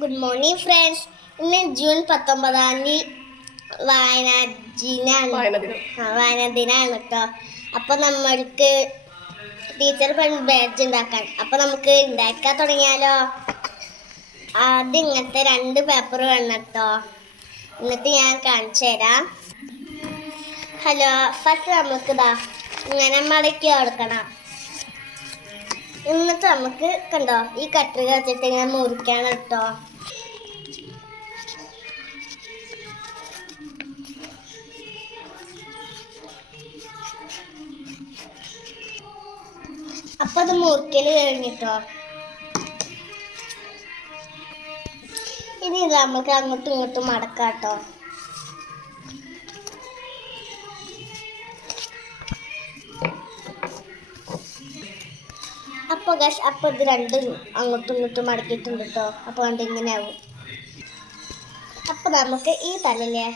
Good morning friends. ഇന്ന് June 19 വായനാ ദിനാണ് കേട്ടോ. അപ്പോൾ നമ്മൾക്ക് ടീച്ചർ ബാഡ്ജ് ഉണ്ടാക്കാൻ. അപ്പോൾ നമുക്ക് ഉണ്ടാക്കാൻ തുടങ്ങിയാലോ. ആദ്യം ഇങ്ങനത്തെ 2 പേപ്പർ വേണം കേട്ടോ. എന്നിട്ട് ഞാൻ കാണിച്ചു തരാം. ഹലോ, ഫസ്റ്റ് നമുക്ക് ഇങ്ങനെ മടക്കി കൊടുക്കണം. എന്നിട്ട് നമുക്ക് കണ്ടോ ഈ കത്രിക വെച്ചിട്ട് ഇങ്ങനെ മുറിക്കണം കേട്ടോ. അപ്പൊ അത് മുറിക്കല് കഴിഞ്ഞിട്ടോ. ഇനി നമുക്ക് അങ്ങോട്ടും ഇങ്ങോട്ടും മടക്കാട്ടോ. അപ്പൊ ഇത് 2 അങ്ങോട്ടും ഇങ്ങോട്ടും മടക്കിയിട്ടുണ്ട് കേട്ടോ. അപ്പൊ കണ്ട് ഇങ്ങനെ ആവും. അപ്പൊ നമുക്ക് ഈ തലയിലെ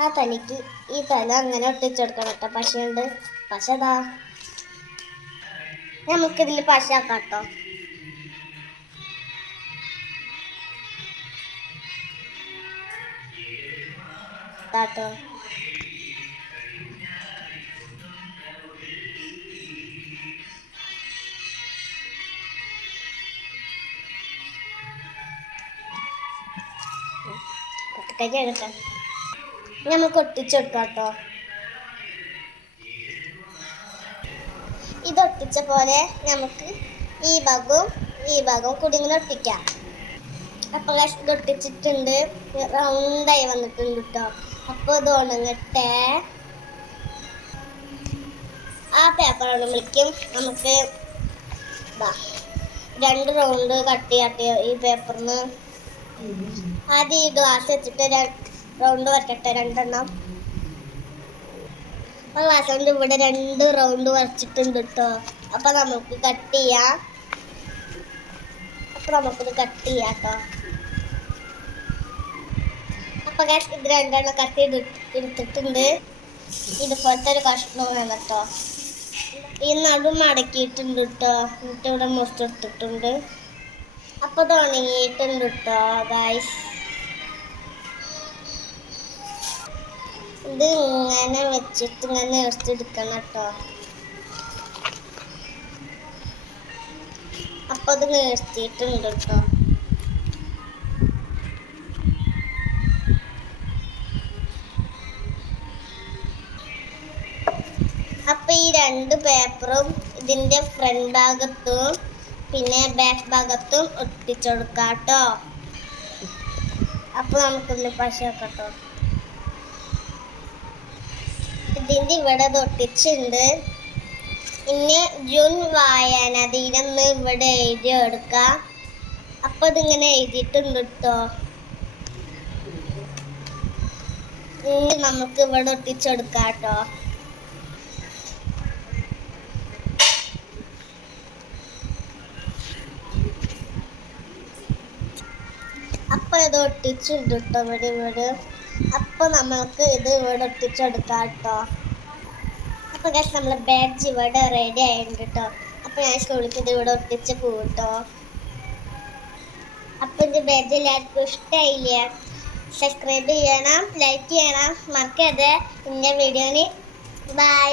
ആ തലയ്ക്ക് ഈ തല അങ്ങനെ ഒട്ടിച്ചെടുക്കണം കേട്ടോ. പശയുണ്ട്, പശതാ നമുക്കിതിൽ പശ ആക്കാം കേട്ടോ. കേട്ടോ എടുക്കാം. നമുക്ക് ഒട്ടിച്ചെടുക്കാം കേട്ടോ. ഇത് ഒട്ടിച്ച പോലെ നമുക്ക് ഈ ഭാഗവും കൂടി ഇങ്ങനെ ഒട്ടിക്കാം. അപ്പോൾ ഇത് ഒട്ടിച്ചിട്ടുണ്ട്, റൗണ്ടായി വന്നിട്ടുണ്ട് കേട്ടോ. അപ്പോൾ ഇത് ഉണങ്ങട്ടെ. ആ പേപ്പർ ഉണങ്ങുമ്പോഴേക്കും നമുക്ക് 2 റൗണ്ട് കട്ട് ഈ പേപ്പറിന്. ആദ്യം ഈ ഗ്ലാസ് വെച്ചിട്ട് റൗണ്ട് വരട്ടെ, 2 എണ്ണം. അപ്പോൾ ഗ്ലാസ് കൊണ്ട് ഇവിടെ 2 റൗണ്ട് വരച്ചിട്ടുണ്ട് കേട്ടോ. അപ്പോൾ നമുക്ക് കട്ട് ചെയ്യാം. അപ്പോൾ നമുക്കിത് കട്ട് ചെയ്യാം കേട്ടോ. അപ്പോൾ ഇത് 2 എണ്ണം കട്ട് എടുത്തിട്ടുണ്ട്. ഇതുപോലത്തെ ഒരു കഷ്ണം വേണം കേട്ടോ. ഈ നടു മടക്കിയിട്ടുണ്ട് കേട്ടോ. എന്നിട്ട് ഇവിടെ മുറിച്ചെടുത്തിട്ടുണ്ട്. അപ്പോൾ ഇത് ഉണങ്ങിയിട്ടുണ്ട് കേട്ടോ ഗൈസ്. ഇത് ഇങ്ങനെ വെച്ചിട്ട് ഇങ്ങനെ എടുത്തെടുക്കണം കേട്ടോ. അപ്പോൾ ഇത് നേർത്തിയിട്ടുണ്ട് കേട്ടോ. അപ്പോൾ ഈ 2 പേപ്പറും ഇതിൻ്റെ ഫ്രണ്ട് ഭാഗത്തും പിന്നെ ബാക്ക് ഭാഗത്തും ഒട്ടിച്ചെടുക്കാം കേട്ടോ. അപ്പോൾ നമുക്കിതിൽ പശ കേട്ടോ. ഇതിൻ്റെ ഇവിടെ ഒട്ടിച്ചിട്ടുണ്ട്. ഇനി ജൂൺ വായനാ ദിനം ഇവിടെ എഴുതി എടുക്കാം. അപ്പോൾ ഇതിങ്ങനെ എഴുതിയിട്ടുണ്ട് കേട്ടോ. ഇനി നമുക്ക് ഇവിടെ ഒട്ടിച്ചെടുക്കാം കേട്ടോ. അപ്പോൾ ഇത് ഒട്ടിച്ചിട്ടുണ്ട് കേട്ടോ ഇവിടെ. അപ്പോൾ നമ്മൾക്ക് ഇത് ഇവിടെ ഒട്ടിച്ചെടുക്കാം കേട്ടോ. അപ്പോൾ ഗൈസ് നമ്മളെ ബാഡ്ജ് ഇവിടെ റെഡി ആയിട്ടുണ്ട് കേട്ടോ. അപ്പോൾ ഞാൻ സ്കൂളിലേക്ക് ഇത് ഇവിടെ ഒട്ടിച്ച് പോകും കേട്ടോ. അപ്പോൾ ഇത് ബാഡ്ജ് എല്ലാവർക്കും ഇഷ്ടമായില്ലേ? സബ്സ്ക്രൈബ് ചെയ്യണം, ലൈക്ക് ചെയ്യണം, മറക്കരുത്. ഇന്ന വീഡിയോന് ബൈ.